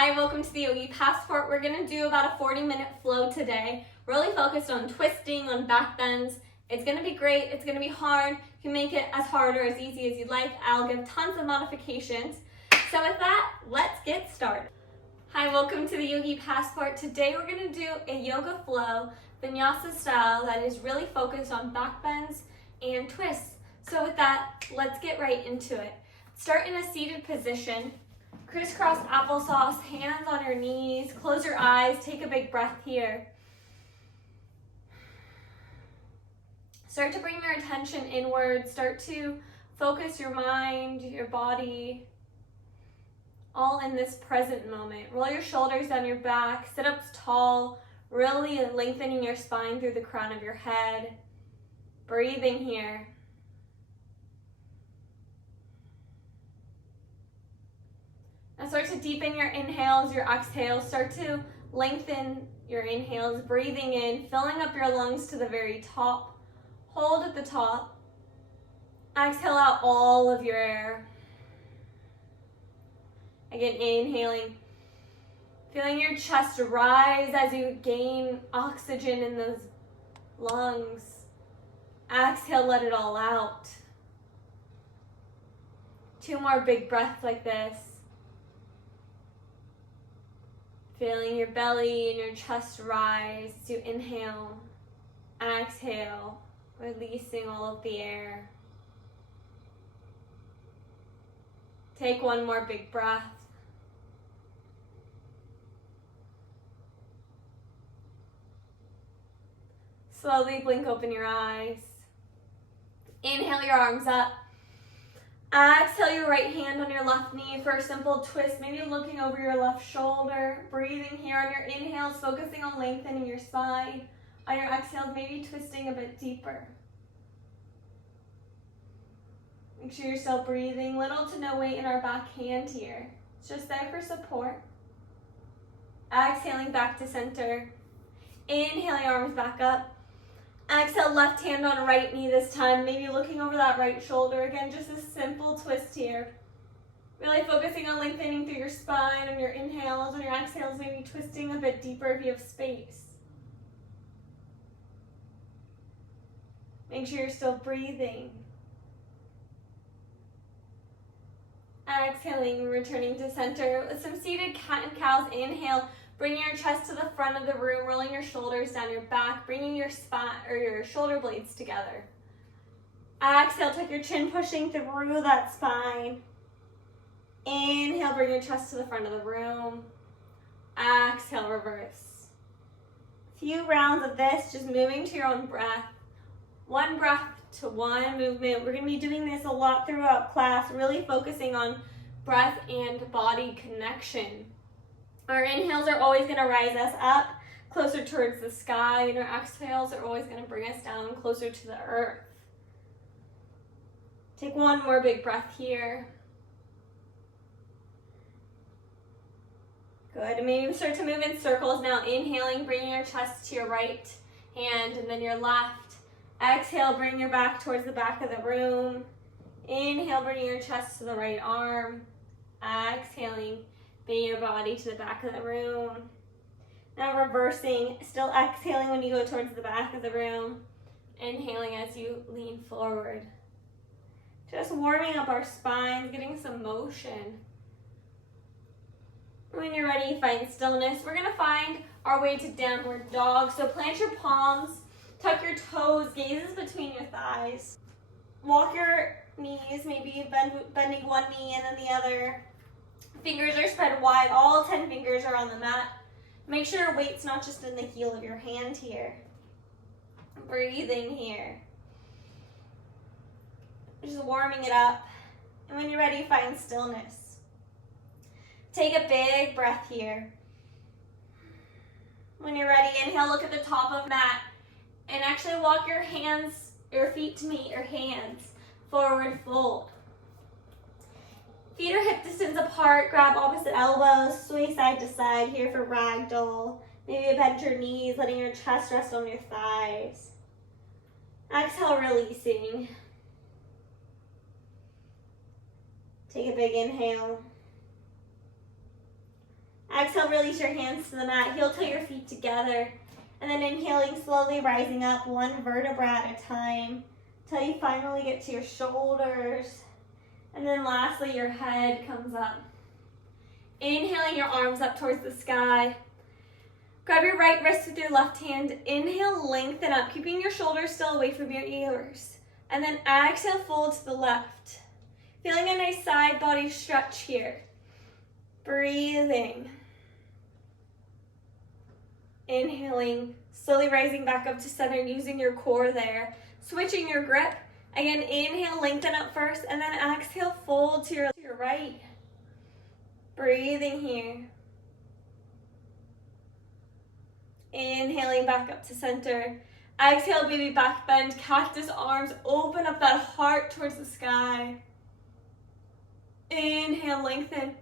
Hi, welcome to the Yogi Passport. We're gonna do about a 40-minute flow today. Really focused on twisting, on back bends. It's gonna be great, it's gonna be hard. You can make it as hard or as easy as you'd like. I'll give tons of modifications. So with that, let's get started. Hi, welcome to the Yogi Passport. Today we're gonna do a yoga flow, vinyasa style, that is really focused on back bends and twists. So with that, let's get right into it. Start in a seated position. Crisscross applesauce, hands on your knees, close your eyes, take a big breath here. Start to bring your attention inward, start to focus your mind, your body, all in this present moment. Roll your shoulders down your back, sit up tall, really lengthening your spine through the crown of your head. Breathing here. Now start to deepen your inhales, your exhales. Start to lengthen your inhales, breathing in, filling up your lungs to the very top. Hold at the top. Exhale out all of your air. Again, inhaling. Feeling your chest rise as you gain oxygen in those lungs. Exhale, let it all out. 2 more big breaths like this. Feeling your belly and your chest rise as you inhale, exhale, releasing all of the air. Take 1 more big breath. Slowly blink open your eyes. Inhale your arms up. Exhale your right hand on your left knee for a simple twist, maybe looking over your left shoulder. Breathing here on your inhales, focusing on lengthening your spine. On your exhales, maybe twisting a bit deeper. Make sure you're still breathing. Little to no weight in our back hand here. It's just there for support. Exhaling back to center. Inhale your arms back up. Exhale, left hand on right knee this time, maybe looking over that right shoulder. Again, just a simple twist here. Really focusing on lengthening through your spine on your inhales, on your exhales, maybe twisting a bit deeper if you have space. Make sure you're still breathing. Exhaling, returning to center with some seated cat and cows. Inhale. Bringing your chest to the front of the room, rolling your shoulders down your back, bringing your spine or your shoulder blades together. Exhale, tuck your chin, pushing through that spine. Inhale, bring your chest to the front of the room. Exhale, reverse. A few rounds of this, just moving to your own breath. 1 breath to 1 movement. We're going to be doing this a lot throughout class, really focusing on breath and body connection. Our inhales are always going to rise us up closer towards the sky, and our exhales are always going to bring us down closer to the earth. Take 1 more big breath here. Good. And maybe start to move in circles now. Inhaling, bringing your chest to your right hand and then your left. Exhale, bring your back towards the back of the room. Inhale, bringing your chest to the right arm. Exhaling. Bring your body to the back of the room. Now reversing, still exhaling when you go towards the back of the room. Inhaling as you lean forward. Just warming up our spines, getting some motion. When you're ready, find stillness. We're gonna find our way to downward dog. So plant your palms, tuck your toes, gazes between your thighs. Walk your knees, maybe bending 1 knee and then the other. Fingers are spread wide, all 10 fingers are on the mat. Make sure your weight's not just in the heel of your hand here. Breathing here. Just warming it up. And when you're ready, find stillness. Take a big breath here. When you're ready, inhale, look at the top of the mat. And actually walk your feet to meet your hands. Forward fold. Feet are hip distance apart, grab opposite elbows, sway side to side here for ragdoll. Maybe bend your knees, letting your chest rest on your thighs. Exhale, releasing. Take a big inhale. Exhale, release your hands to the mat. Heel toe your feet together. And then inhaling, slowly rising up one vertebra at a time until you finally get to your shoulders. And then lastly, your head comes up. Inhaling your arms up towards the sky. Grab your right wrist with your left hand. Inhale, lengthen up, keeping your shoulders still away from your ears. And then exhale, fold to the left. Feeling a nice side body stretch here. Breathing. Inhaling, slowly rising back up to center, using your core there. Switching your grip. Again, inhale, lengthen up first, and then exhale, fold to your right. Breathing here. Inhaling back up to center. Exhale, baby back bend, cactus arms, open up that heart towards the sky. Inhale, lengthen.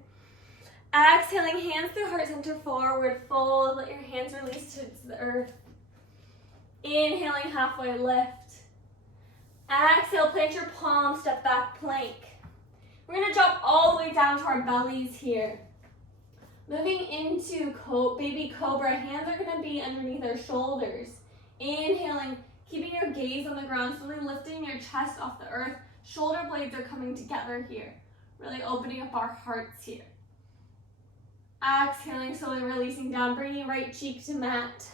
Exhaling, hands through heart center forward, fold, let your hands release to the earth. Inhaling, halfway lift. Exhale, plant your palms, step back, plank. We're gonna drop all the way down to our bellies here. Moving into baby cobra, hands are gonna be underneath our shoulders. Inhaling, keeping your gaze on the ground, slowly lifting your chest off the earth. Shoulder blades are coming together here. Really opening up our hearts here. Exhaling, slowly releasing down, bringing right cheek to mat.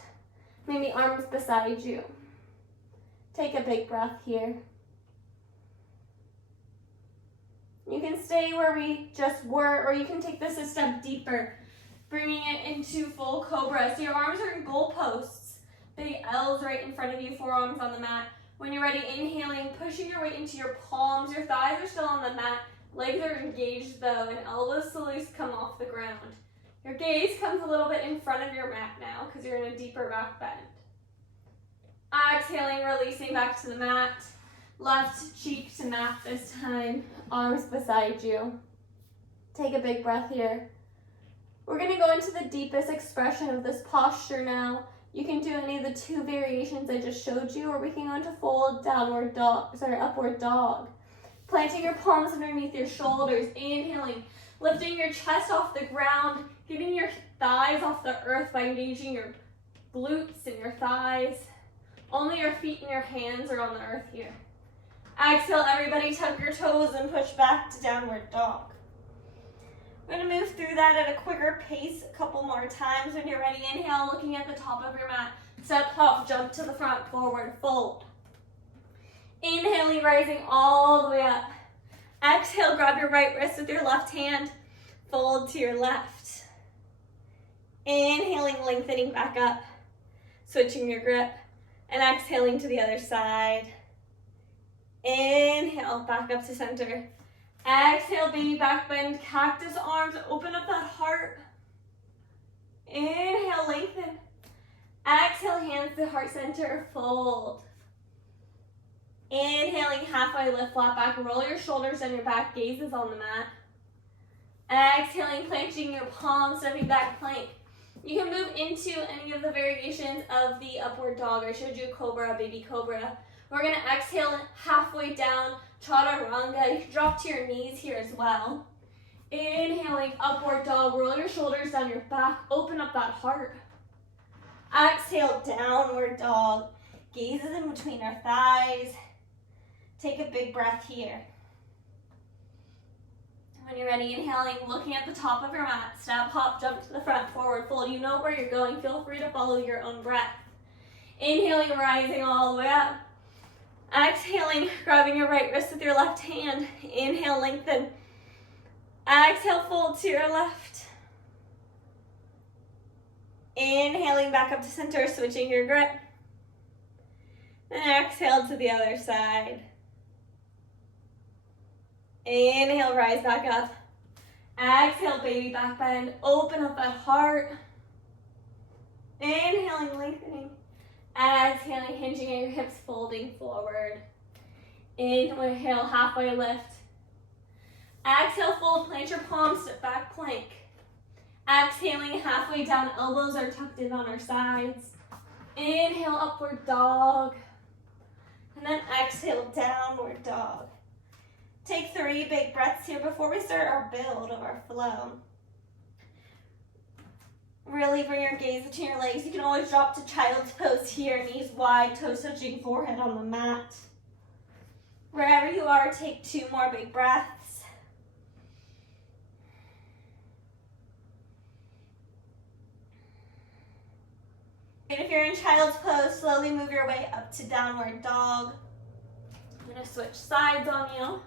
Maybe arms beside you. Take a big breath here. You can stay where we just were, or you can take this a step deeper, bringing it into full cobra. So your arms are in goalposts. Big L's right in front of you, forearms on the mat. When you're ready, inhaling, pushing your weight into your palms. Your thighs are still on the mat. Legs are engaged though, and elbows slowly come off the ground. Your gaze comes a little bit in front of your mat now because you're in a deeper back bend. Exhaling, releasing back to the mat. Left cheek to mat this time. Arms beside you. Take a big breath here. We're going to go into the deepest expression of this posture now. You can do any of the two variations I just showed you, or we can go into full upward dog. Planting your palms underneath your shoulders. Inhaling, lifting your chest off the ground, getting your thighs off the earth by engaging your glutes and your thighs. Only your feet and your hands are on the earth here. Exhale, everybody, tuck your toes and push back to downward dog. We're going to move through that at a quicker pace a couple more times. When you're ready, inhale, looking at the top of your mat. Step, hop, jump to the front, forward, fold. Inhaling, rising all the way up. Exhale, grab your right wrist with your left hand. Fold to your left. Inhaling, lengthening back up. Switching your grip. And exhaling to the other side. Inhale, back up to center. Exhale, baby back bend, cactus arms, open up that heart. Inhale, lengthen. Exhale, hands to heart center, fold. Inhaling, halfway lift, flat back, roll your shoulders and your back, gaze is on the mat. Exhaling, planting your palms, stepping back, plank. You can move into any of the variations of the upward dog. I showed you cobra, baby cobra. We're going to exhale halfway down, chaturanga. You can drop to your knees here as well. Inhaling, upward dog. Roll your shoulders down your back. Open up that heart. Exhale, downward dog. Gazes in between our thighs. Take a big breath here. When you're ready, inhaling, looking at the top of your mat. Step, hop, jump to the front, forward, fold. You know where you're going. Feel free to follow your own breath. Inhaling, rising all the way up. Exhaling, grabbing your right wrist with your left hand. Inhale, lengthen. Exhale, fold to your left. Inhaling back up to center, switching your grip. And exhale to the other side. Inhale, rise back up. Exhale, baby back bend. Open up that heart. Inhaling, lengthening. Exhaling, hinging at your hips, folding forward. Inhale, halfway lift. Exhale, fold, plant your palms, step back, plank. Exhaling, halfway down, elbows are tucked in on our sides. Inhale, upward dog. And then exhale, downward dog. Take 3 big breaths here before we start our build of our flow. Really bring your gaze between your legs. You can always drop to child's pose here, knees wide, toes touching forehead on the mat. Wherever you are, take 2 more big breaths. And if you're in child's pose, slowly move your way up to downward dog. I'm going to switch sides on you.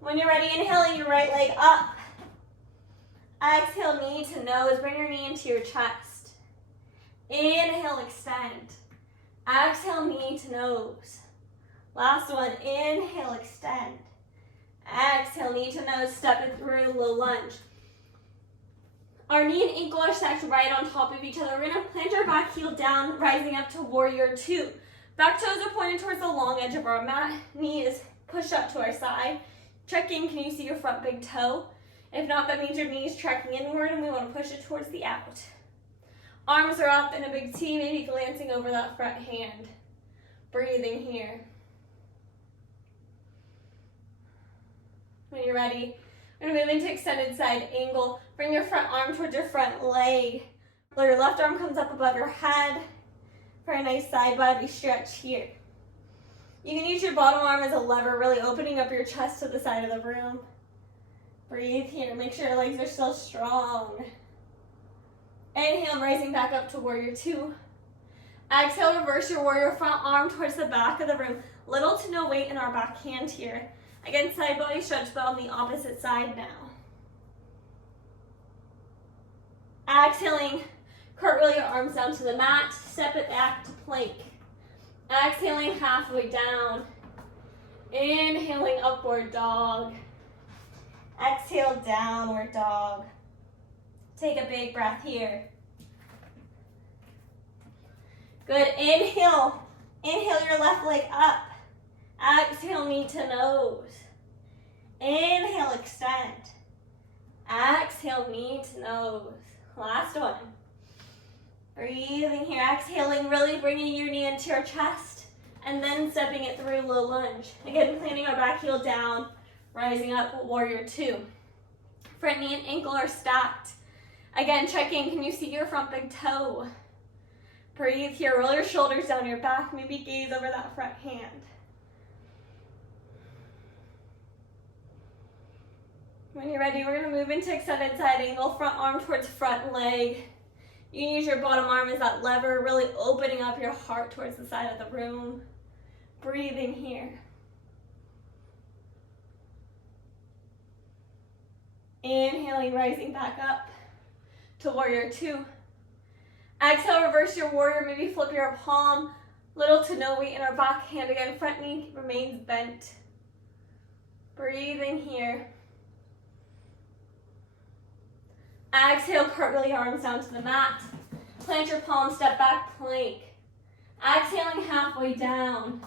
When you're ready, inhaling your right leg up. Exhale, knee to nose. Bring your knee into your chest. Inhale, extend. Exhale, knee to nose. Last one, inhale, extend. Exhale, knee to nose, step it through, low lunge. Our knee and ankle are stacked right on top of each other. We're gonna plant our back heel down, rising up to warrior 2. Back toes are pointed towards the long edge of our mat. Knee is pushed up to our side. Check in, can you see your front big toe? If not, that means your knee is tracking inward and we wanna push it towards the out. Arms are up in a big T, maybe glancing over that front hand. Breathing here. When you're ready, we're gonna move into extended side angle. Bring your front arm towards your front leg. Your left arm comes up above your head for a nice side body stretch here. You can use your bottom arm as a lever, really opening up your chest to the side of the room. Breathe here, make sure your legs are still strong. Inhale, rising back up to warrior 2. Exhale, reverse your warrior front arm towards the back of the room. Little to no weight in our back hand here. Again, side body stretch, but on the opposite side now. Exhaling, cartwheel your arms down to the mat, step it back to plank. Exhaling, halfway down. Inhaling, upward dog. Exhale, downward dog. Take a big breath here. Good, inhale. Inhale your left leg up. Exhale, knee to nose. Inhale, extend. Exhale, knee to nose. Last one. Breathing here, exhaling, really bringing your knee into your chest and then stepping it through low lunge. Again, planting our back heel down, rising up, warrior 2. Front knee and ankle are stacked. Again, checking, can you see your front big toe? Breathe here, roll your shoulders down your back, maybe gaze over that front hand. When you're ready, we're gonna move into extended side angle, front arm towards front leg. You can use your bottom arm as that lever, really opening up your heart towards the side of the room. Breathing here. Inhaling, rising back up to warrior 2. Exhale, reverse your warrior, maybe flip your palm, little to no weight in our back hand. Again, front knee remains bent. Breathing here. Exhale, cartwheel your arms down to the mat. Plant your palms, step back, plank. Exhaling, halfway down.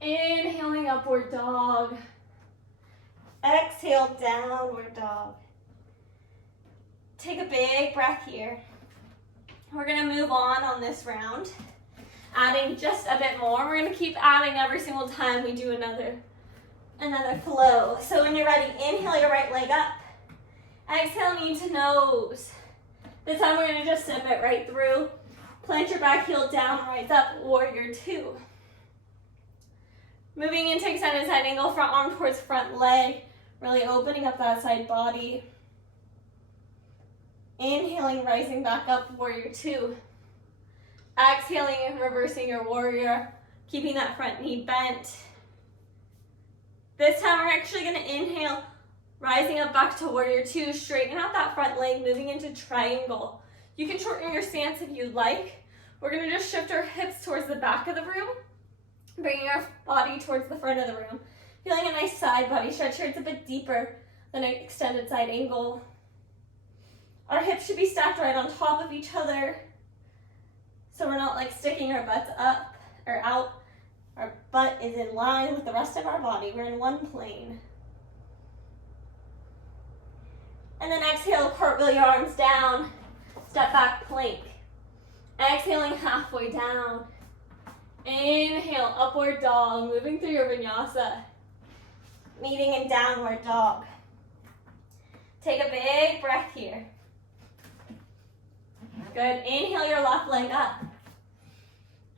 Inhaling, upward dog. Exhale, downward dog. Take a big breath here. We're gonna move on this round, adding just a bit more. We're gonna keep adding every single time we do another flow. So when you're ready, inhale your right leg up. Exhale, knee to nose. This time we're gonna just step it right through. Plant your back heel down, rise up, warrior 2. Moving into extended side angle, front arm towards front leg, really opening up that side body. Inhaling, rising back up, warrior 2. Exhaling and reversing your warrior, keeping that front knee bent. This time we're actually gonna inhale, rising up back to warrior 2, straighten out that front leg, moving into triangle. You can shorten your stance if you'd like. We're gonna just shift our hips towards the back of the room, bringing our body towards the front of the room. Feeling a nice side body stretch here. It's a bit deeper than an extended side angle. Our hips should be stacked right on top of each other, so we're not like sticking our butts up or out. Our butt is in line with the rest of our body. We're in one plane. And then exhale, cartwheel your arms down, step back, plank. Exhaling, halfway down. Inhale, upward dog, moving through your vinyasa. Meeting in downward dog. Take a big breath here. Good. Inhale your left leg up.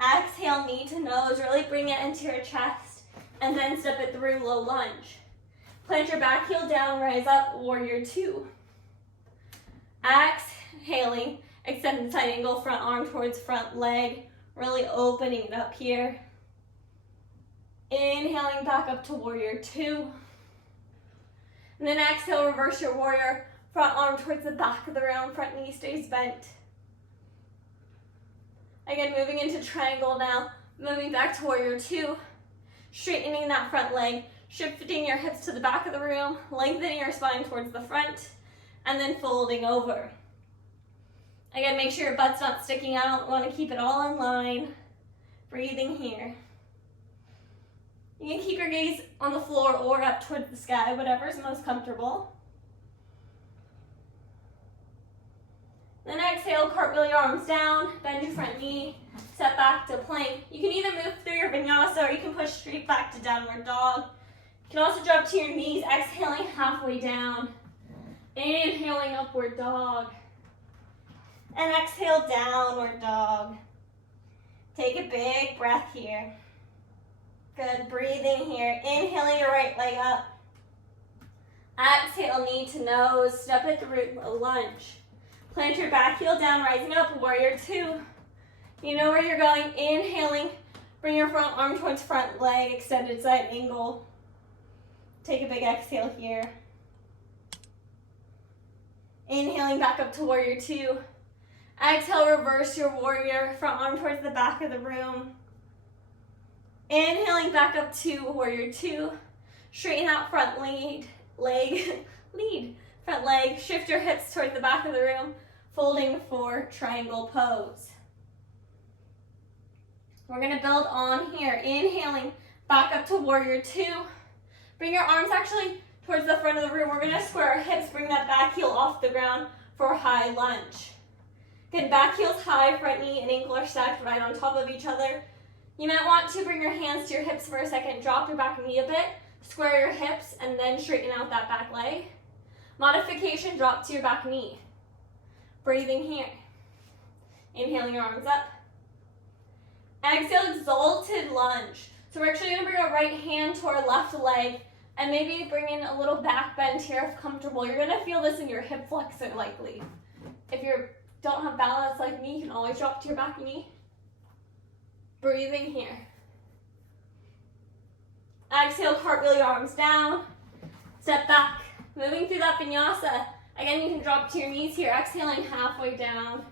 Exhale, knee to nose. Really bring it into your chest. And then step it through, low lunge. Plant your back heel down, rise up, warrior two. Exhaling, extended side angle, front arm towards front leg. Really opening it up here. Inhaling back up to warrior two. And then exhale, reverse your warrior. Front arm towards the back of the round, front knee stays bent. Again, moving into triangle now. Moving back to warrior two. Straightening that front leg. Shifting your hips to the back of the room. Lengthening your spine towards the front. And then folding over. Again, make sure your butt's not sticking out. Want to keep it all in line. Breathing here. You can keep your gaze on the floor or up towards the sky, whatever's most comfortable. Then exhale, cartwheel your arms down, bend your front knee, step back to plank. You can either move through your vinyasa or you can push straight back to downward dog. You can also drop to your knees, exhaling halfway down. Inhaling, upward dog. And exhale, downward dog. Take a big breath here. Good, breathing here. Inhaling your right leg up. Exhale, knee to nose, step it through, a lunge. Plant your back heel down, rising up, warrior two. You know where you're going. Inhaling, bring your front arm towards front leg, extended side angle. Take a big exhale here. Inhaling back up to warrior two. Exhale, reverse your warrior, front arm towards the back of the room. Inhaling back up to warrior two. Straighten out front leg, front leg. Shift your hips towards the back of the room, folding for triangle pose. We're gonna build on here. Inhaling back up to warrior two. Bring your arms actually towards the front of the room. We're gonna square our hips, bring that back heel off the ground for a high lunge. Good, back heel's high, front knee and ankle are stacked right on top of each other. You might want to bring your hands to your hips for a second, drop your back knee a bit, square your hips, and then straighten out that back leg. Modification, drop to your back knee. Breathing here. Inhaling your arms up. Exhale, exalted lunge. So we're actually gonna bring our right hand to our left leg and maybe bring in a little back bend here if comfortable. You're gonna feel this in your hip flexor likely. If you don't have balance like me, you can always drop to your back knee. Breathing here. Exhale, cartwheel your arms down. Step back. Moving through that vinyasa. Again, you can drop to your knees here. Exhaling halfway down.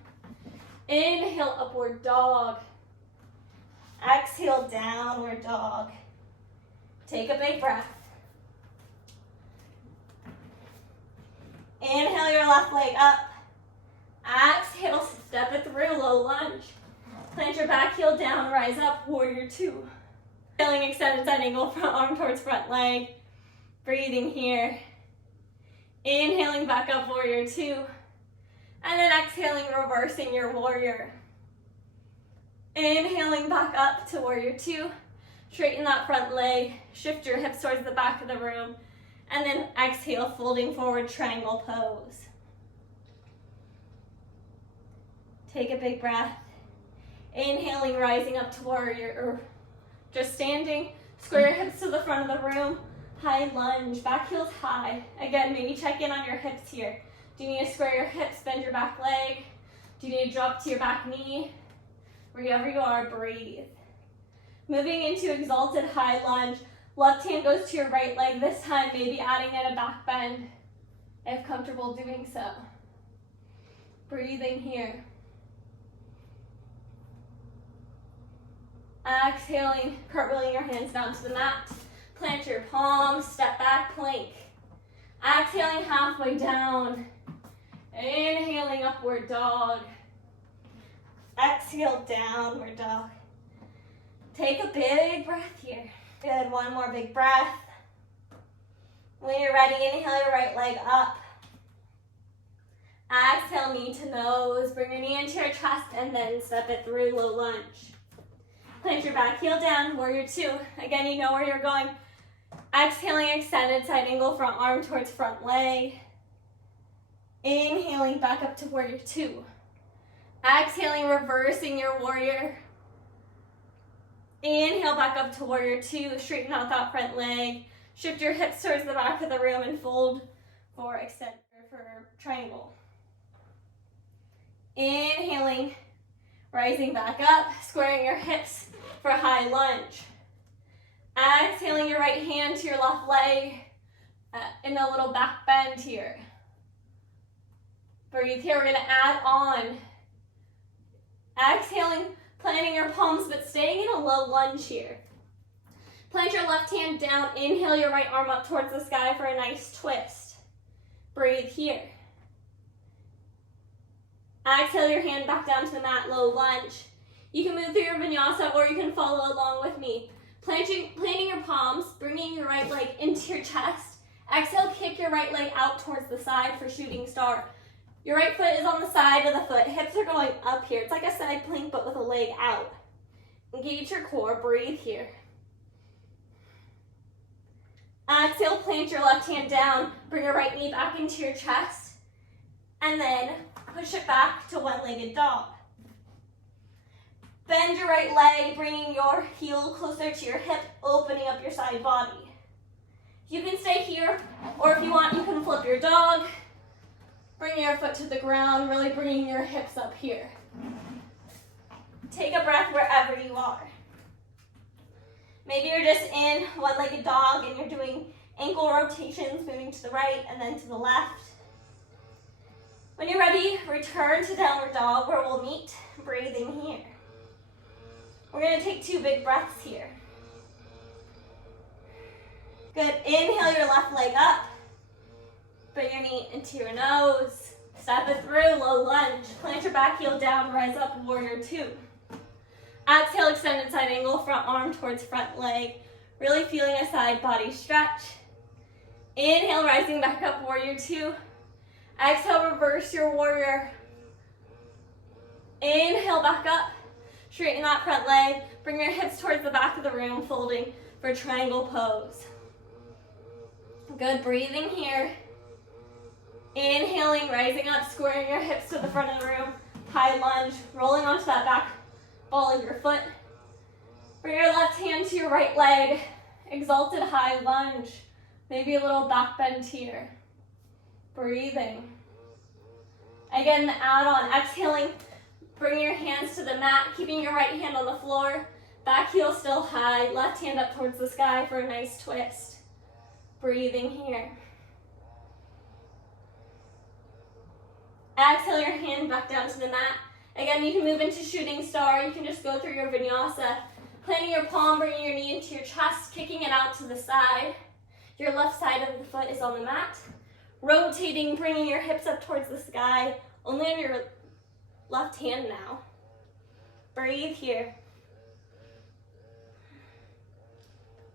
Inhale, upward dog. Exhale, downward dog. Take a big breath. Inhale your left leg up. Exhale, step it through, low lunge. Plant your back heel down, rise up, warrior two. Feeling extended side angle, front arm towards front leg. Breathing here. Inhaling back up, warrior two. And then exhaling, reversing your warrior. Inhaling back up to warrior two. Straighten that front leg. Shift your hips towards the back of the room. And then exhale, folding forward, triangle pose. Take a big breath. Inhaling, rising up to warrior, or just standing. Square your hips to the front of the room. High lunge, back heel's high. Again, maybe check in on your hips here. Do you need to square your hips, bend your back leg? Do you need to drop to your back knee? Wherever you are, breathe. Moving into exalted high lunge. Left hand goes to your right leg this time, maybe adding in a back bend if comfortable doing so. Breathing here. Exhaling, cartwheeling your hands down to the mat. Plant your palms, step back, plank. Exhaling halfway down. Inhaling, upward dog. Exhale, downward dog. Take a big breath here. Good, one more big breath. When you're ready, inhale your right leg up. Exhale, knee to nose. Bring your knee into your chest and then step it through, low lunge. Plant your back heel down, warrior two. Again, you know where you're going. Exhaling, extended side angle, front arm towards front leg. Inhaling back up to warrior two. Exhaling, reversing your warrior. Inhale back up to warrior two. Straighten out that front leg. Shift your hips towards the back of the room and fold for extend for triangle. Inhaling, rising back up, squaring your hips for high lunge. Exhaling your right hand to your left leg in a little back bend here. Breathe here. We're going to add on. Exhaling, planting your palms but staying in a low lunge here. Plant your left hand down. Inhale your right arm up towards the sky for a nice twist. Breathe here. Exhale your hand back down to the mat, low lunge. You can move through your vinyasa or you can follow along with me. Planting your palms, bringing your right leg into your chest. Exhale, kick your right leg out towards the side for shooting star. Your right foot is on the side of the foot. Hips are going up here. It's like a side plank but with a leg out. Engage your core. Breathe here. Exhale, plant your left hand down. Bring your right knee back into your chest. And then push it back to one-legged dog. Bend your right leg, bringing your heel closer to your hip, opening up your side body. You can stay here, or if you want, you can flip your dog. Bring your foot to the ground, really bringing your hips up here. Take a breath wherever you are. Maybe you're just in one-legged dog and you're doing ankle rotations, moving to the right and then to the left. When you're ready, return to downward dog where we'll meet, breathing here. We're going to take 2 big breaths here. Good. Inhale your left leg up. Bring your knee into your nose. Step it through, low lunge. Plant your back heel down, rise up, warrior two. Exhale, extended side angle, front arm towards front leg. Really feeling a side body stretch. Inhale, rising back up, warrior two. Exhale, reverse your warrior. Inhale, back up. Straighten that front leg. Bring your hips towards the back of the room, folding for triangle pose. Good, breathing here. Inhaling, rising up, squaring your hips to the front of the room. High lunge, rolling onto that back ball of your foot. Bring your left hand to your right leg. Exalted high lunge. Maybe a little back bend here. Breathing. Again, the add-on. Exhaling, bring your hands to the mat, keeping your right hand on the floor. Back heel still high. Left hand up towards the sky for a nice twist. Breathing here. Exhale your hand back down to the mat. Again, you can move into shooting star. You can just go through your vinyasa. Planting your palm, bringing your knee into your chest, kicking it out to the side. Your left side of the foot is on the mat. Rotating, bringing your hips up towards the sky. Only on your left hand now. Breathe here.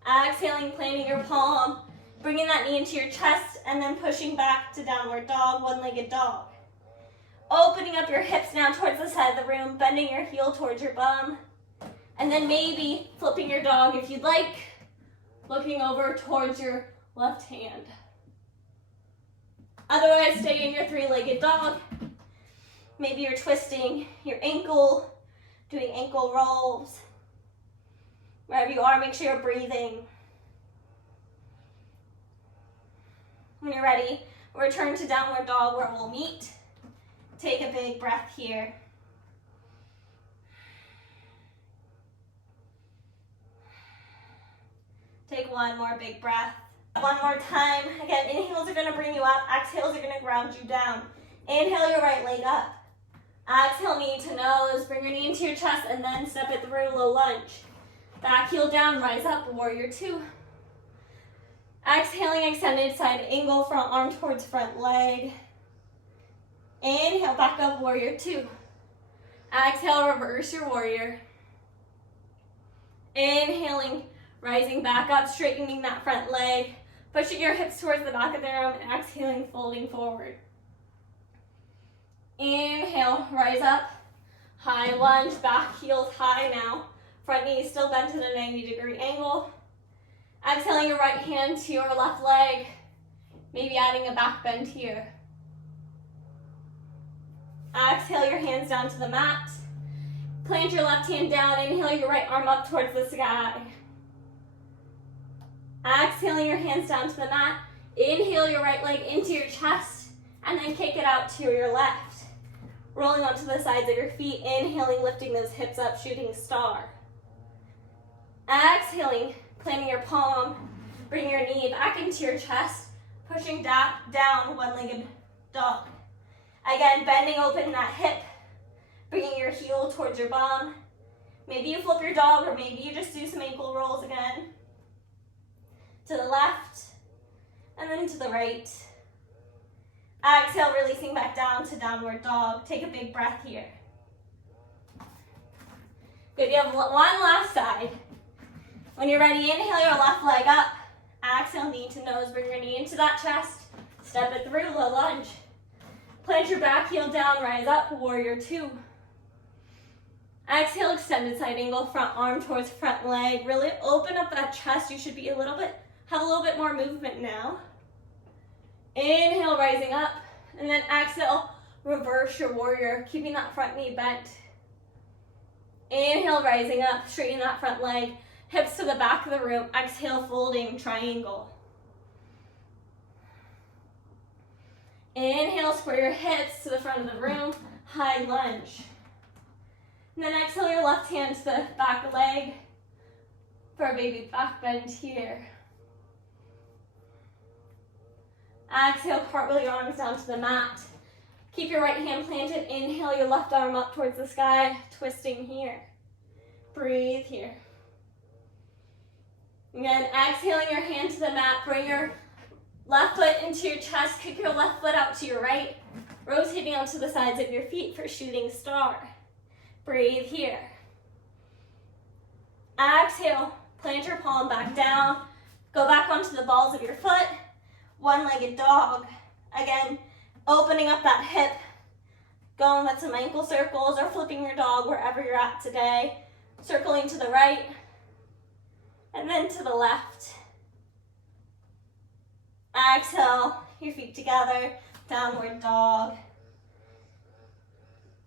Exhaling, planting your palm, bringing that knee into your chest, and then pushing back to downward dog, one-legged dog. Opening up your hips now towards the side of the room, bending your heel towards your bum, and then maybe flipping your dog if you'd like, looking over towards your left hand. Otherwise, stay in your three-legged dog. Maybe you're twisting your ankle, doing ankle rolls. Wherever you are, make sure you're breathing. When you're ready, return to downward dog where we'll meet. Take a big breath here. Take one more big breath. One more time. Again, inhales are going to bring you up. Exhales are going to ground you down. Inhale your right leg up. Exhale, knee to nose. Bring your knee into your chest and then step it through, low lunge. Back heel down, rise up, warrior two. Exhaling, extended side angle, front arm towards front leg. Inhale, back up, warrior two. Exhale, reverse your warrior. Inhaling, rising back up, straightening that front leg. Pushing your hips towards the back of the room and exhaling, folding forward. Inhale, rise up. High lunge, back heels high now. Front knee is still bent at a 90-degree angle. Exhaling your right hand to your left leg. Maybe adding a back bend here. Exhale your hands down to the mat. Plant your left hand down. Inhale your right arm up towards the sky. Exhaling your hands down to the mat. Inhale your right leg into your chest and then kick it out to your left. Rolling onto the sides of your feet. Inhaling, lifting those hips up, shooting star. Exhaling, planting your palm. Bring your knee back into your chest. Pushing down, one-legged dog. Again, bending open that hip. Bringing your heel towards your bum. Maybe you flip your dog, or maybe you just do some ankle rolls again. To the left, and then to the right. Exhale, releasing back down to downward dog. Take a big breath here. Good, you have one last side. When you're ready, inhale your left leg up. Exhale, knee to nose, bring your knee into that chest. Step it through, low lunge. Plant your back heel down, rise up, warrior two. Exhale, extended side angle, front arm towards front leg. Really open up that chest. You should be have a little bit more movement now. Inhale, rising up, and then exhale, reverse your warrior, keeping that front knee bent. Inhale, rising up, straighten that front leg, hips to the back of the room. Exhale, folding triangle. Inhale, square your hips to the front of the room, high lunge. And then exhale your left hand to the back leg for a baby back bend here. Exhale, cartwheel your arms down to the mat. Keep your right hand planted. Inhale your left arm up towards the sky, twisting here. Breathe here. Again, exhaling your hand to the mat. Bring your left foot into your chest. Kick your left foot out to your right. Rotating onto the sides of your feet for shooting star. Breathe here. Exhale, plant your palm back down. Go back onto the balls of your foot. One-legged dog. Again, opening up that hip. Going with some ankle circles or flipping your dog wherever you're at today. Circling to the right. And then to the left. Exhale, your feet together. Downward dog.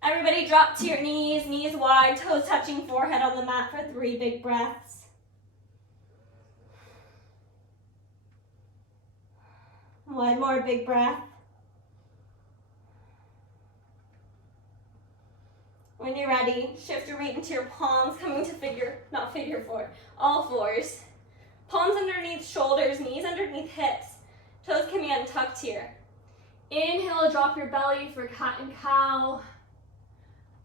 Everybody drop to your knees, knees wide, toes touching forehead on the mat for 3 big breaths. One more big breath. When you're ready, shift your weight into your palms, coming to all fours. Palms underneath shoulders, knees underneath hips. Toes can be untucked here. Inhale, drop your belly for cat and cow.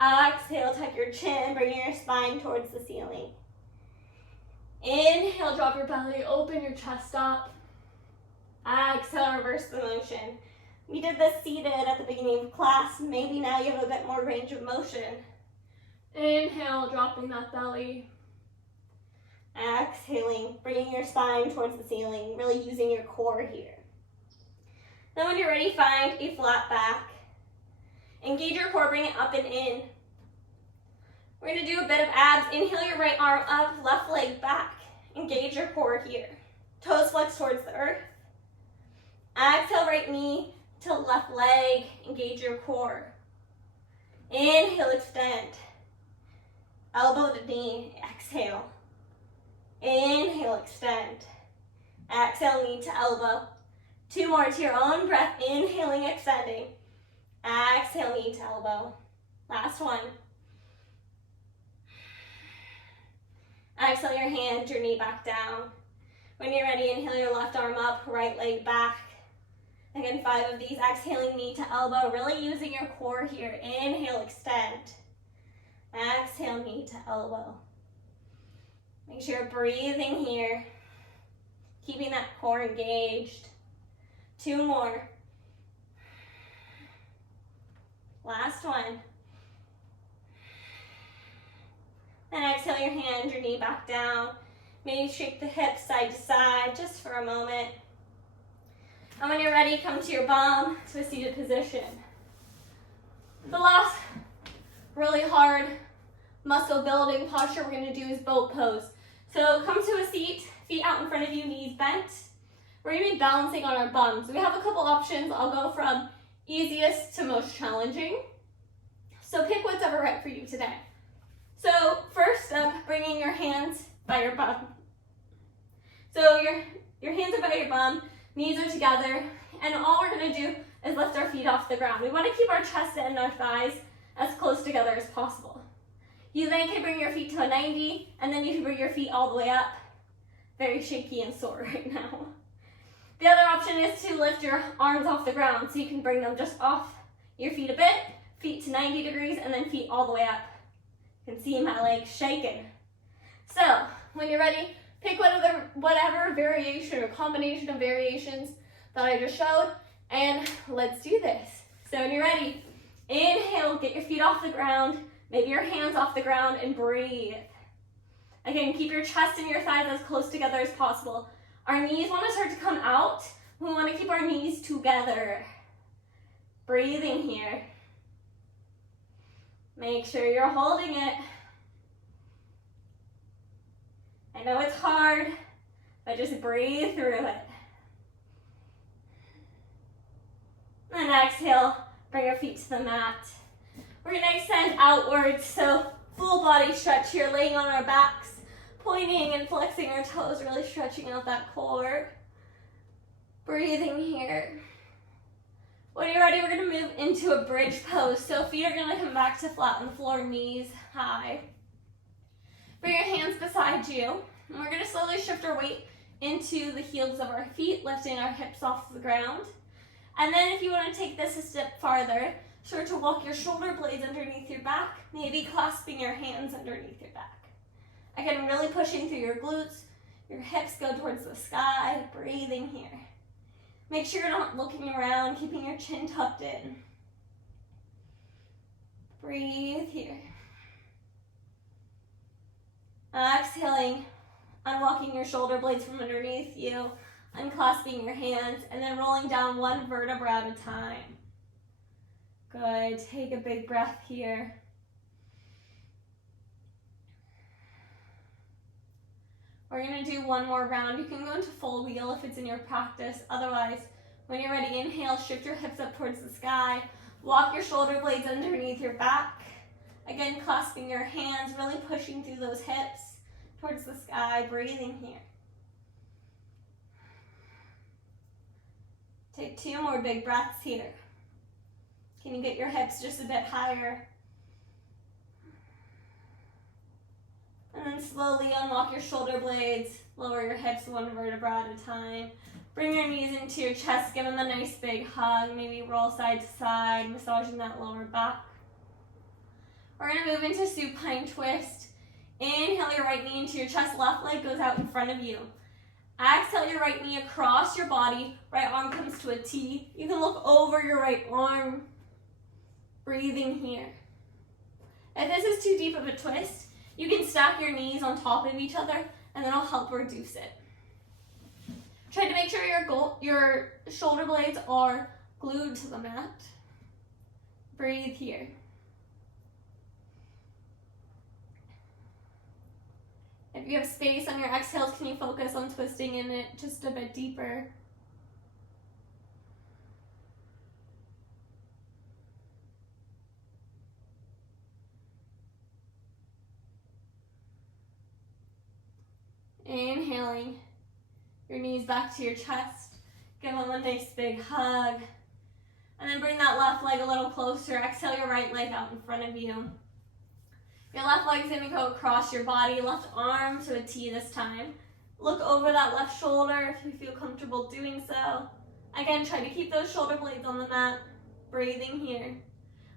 Exhale, tuck your chin, bring your spine towards the ceiling. Inhale, drop your belly, open your chest up. Exhale, reverse the motion. We did this seated at the beginning of class. Maybe now you have a bit more range of motion. Inhale, dropping that belly. Exhaling, bringing your spine towards the ceiling, really using your core here. Then when you're ready, find a flat back. Engage your core, bring it up and in. We're going to do a bit of abs. Inhale your right arm up, left leg back. Engage your core here. Toes flex towards the earth. Exhale, right knee to left leg. Engage your core. Inhale, extend. Elbow to knee. Exhale. Inhale, extend. Exhale, knee to elbow. 2 more to your own breath. Inhaling, extending. Exhale, knee to elbow. Last one. Exhale your hand, your knee back down. When you're ready, inhale your left arm up, right leg back. Again, 5 of these. Exhaling knee to elbow, really using your core here. Inhale, extend. Exhale, knee to elbow. Make sure you're breathing here. Keeping that core engaged. 2 more. Last one. And exhale your hand, your knee back down. Maybe shake the hips side to side just for a moment. And when you're ready, come to your bum to a seated position. The last really hard muscle building posture we're going to do is boat pose. So come to a seat, feet out in front of you, knees bent. We're going to be balancing on our bums. We have a couple options. I'll go from easiest to most challenging. for you today. So first up, bringing your hands by your bum. So your hands are by your bum, knees are together, and all we're gonna do is lift our feet off the ground. We wanna keep our chest and our thighs as close together as possible. You then can bring your feet to a 90, and then you can bring your feet all the way up. Very shaky and sore right now. The other option is to lift your arms off the ground, so you can bring them just off your feet a bit, feet to 90 degrees, and then feet all the way up. You can see my legs shaking. So, when you're ready, pick whatever variation or combination of variations that I just showed, and let's do this. So when you're ready, inhale, get your feet off the ground, maybe your hands off the ground, and breathe. Again, keep your chest and your thighs as close together as possible. Our knees want to start to come out. We want to keep our knees together. Breathing here. Make sure you're holding it. I know it's hard, but just breathe through it. And exhale, bring your feet to the mat. We're going to extend outwards, so full body stretch here, laying on our backs, pointing and flexing our toes, really stretching out that core. Breathing here. When you're ready, we're going to move into a bridge pose. So feet are going to come back to flat on the floor, knees high. Bring your hands beside you. And we're going to slowly shift our weight into the heels of our feet, lifting our hips off the ground. And then if you want to take this a step farther, sure to walk your shoulder blades underneath your back, maybe clasping your hands underneath your back. Again, really pushing through your glutes. Your hips go towards the sky, breathing here. Make sure you're not looking around, keeping your chin tucked in. Breathe here. Exhaling, unlocking your shoulder blades from underneath you, unclasping your hands, and then rolling down one vertebra at a time. Good, take a big breath here. We're gonna do one more round. You can go into full wheel if it's in your practice. Otherwise, when you're ready, inhale, shift your hips up towards the sky. Walk your shoulder blades underneath your back. Again, clasping your hands, really pushing through those hips towards the sky, breathing here. Take two more big breaths here. Can you get your hips just a bit higher? And then slowly unlock your shoulder blades, lower your hips one vertebra at a time. Bring your knees into your chest, give them a nice big hug, maybe roll side to side, massaging that lower back. We're gonna move into supine twist. Inhale your right knee into your chest, left leg goes out in front of you. Exhale your right knee across your body, right arm comes to a T. You can look over your right arm, breathing here. If this is too deep of a twist, you can stack your knees on top of each other, and then I'll help reduce it. Try to make sure your shoulder blades are glued to the mat. Breathe here. If you have space on your exhales, can you focus on twisting in it just a bit deeper? Inhaling, your knees back to your chest. Give them a nice big hug. And then bring that left leg a little closer. Exhale your right leg out in front of you. Your left leg is going to go across your body, left arm to a T this time. Look over that left shoulder if you feel comfortable doing so. Again, try to keep those shoulder blades on the mat. Breathing here.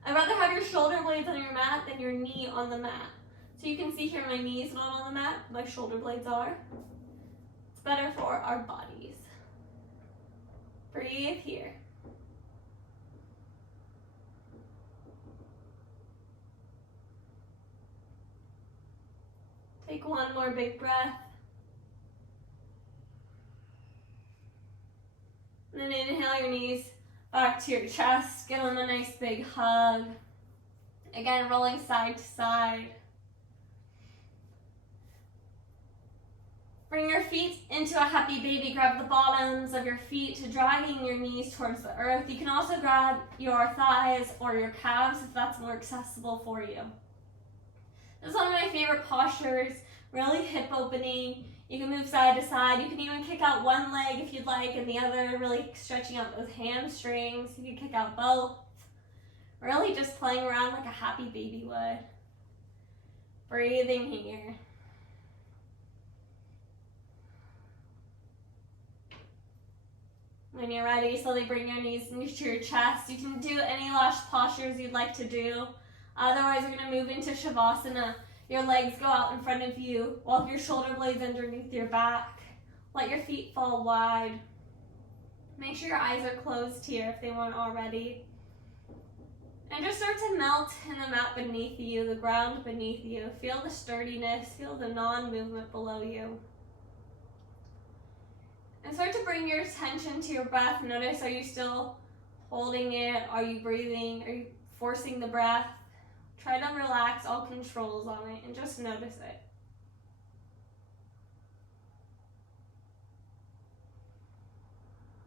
I'd rather have your shoulder blades on your mat than your knee on the mat. So you can see here my knee's not on the mat, my shoulder blades are. It's better for our bodies. Breathe here. Take one more big breath. And then inhale your knees back to your chest. Give them a nice big hug. Again, rolling side to side. Bring your feet into a happy baby. Grab the bottoms of your feet, dragging your knees towards the earth. You can also grab your thighs or your calves if that's more accessible for you. This is one of my favorite postures, really hip opening. You can move side to side. You can even kick out one leg if you'd like and the other, really stretching out those hamstrings. You can kick out both. Really just playing around like a happy baby would. Breathing here. When you're ready, slowly bring your knees into your chest. You can do any last postures you'd like to do. Otherwise, you're going to move into Shavasana. Your legs go out in front of you. Walk your shoulder blades underneath your back. Let your feet fall wide. Make sure your eyes are closed here if they weren't already. And just start to melt in the mat beneath you, the ground beneath you. Feel the sturdiness, feel the non-movement below you. And start to bring your attention to your breath. Notice, are you still holding it? Are you breathing? Are you forcing the breath? Try to relax all controls on it and just notice it.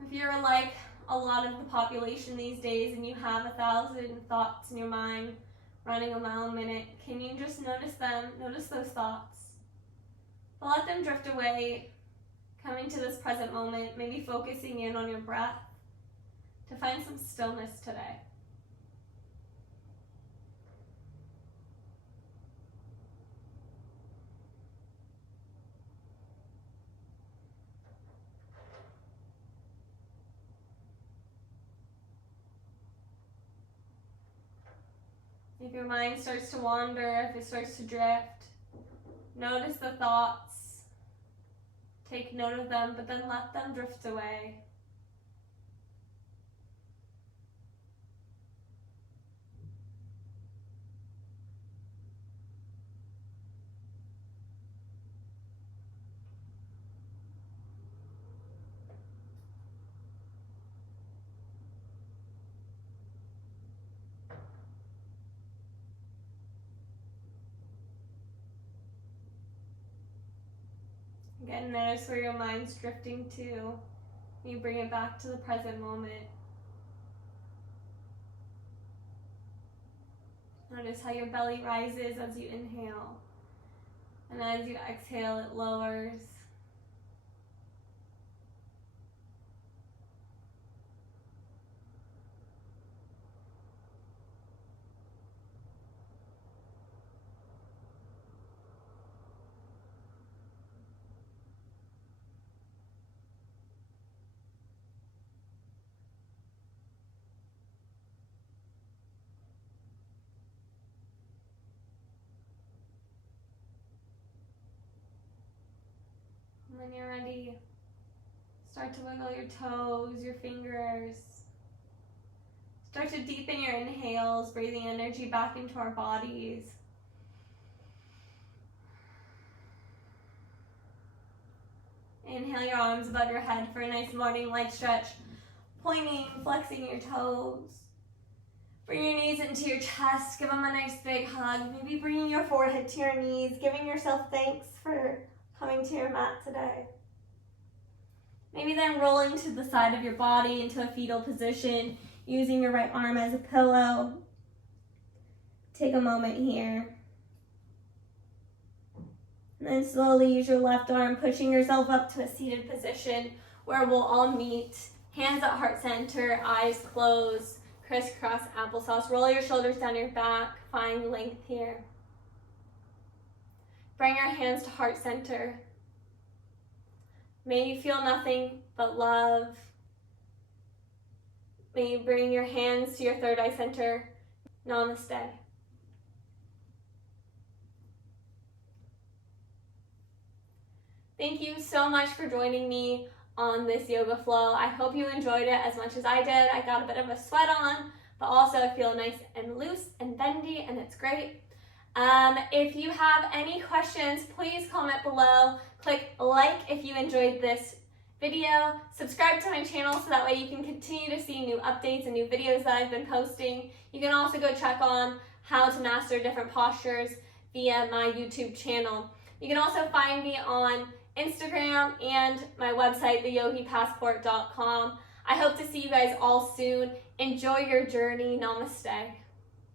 If you're like a lot of the population these days and you have 1,000 thoughts in your mind running a mile a minute, can you just notice them? Notice those thoughts. But let them drift away, coming to this present moment, maybe focusing in on your breath to find some stillness today. If your mind starts to wander, if it starts to drift, notice the thoughts. Take note of them, but then let them drift away. Again, notice where your mind's drifting to. You bring it back to the present moment. Notice how your belly rises as you inhale. And as you exhale, it lowers. When you're ready, start to wiggle your toes, your fingers. Start to deepen your inhales, breathing energy back into our bodies. Inhale your arms above your head for a nice morning light stretch, pointing, flexing your toes. Bring your knees into your chest, give them a nice big hug, maybe bringing your forehead to your knees, giving yourself thanks for coming to your mat today. Maybe then rolling to the side of your body into a fetal position, using your right arm as a pillow. Take a moment here. And then slowly use your left arm, pushing yourself up to a seated position where we'll all meet. Hands at heart center, eyes closed, crisscross applesauce. Roll your shoulders down your back, find length here. Bring your hands to heart center. May you feel nothing but love. May you bring your hands to your third eye center. Namaste. Thank you so much for joining me on this yoga flow. I hope you enjoyed it as much as I did. I got a bit of a sweat on, but also I feel nice and loose and bendy, and it's great. If you have any questions, please comment below. Click like if you enjoyed this video. Subscribe to my channel so that way you can continue to see new updates and new videos that I've been posting. You can also go check on how to master different postures via my YouTube channel. You can also find me on Instagram and my website, theyogipassport.com. I hope to see you guys all soon. Enjoy your journey. Namaste.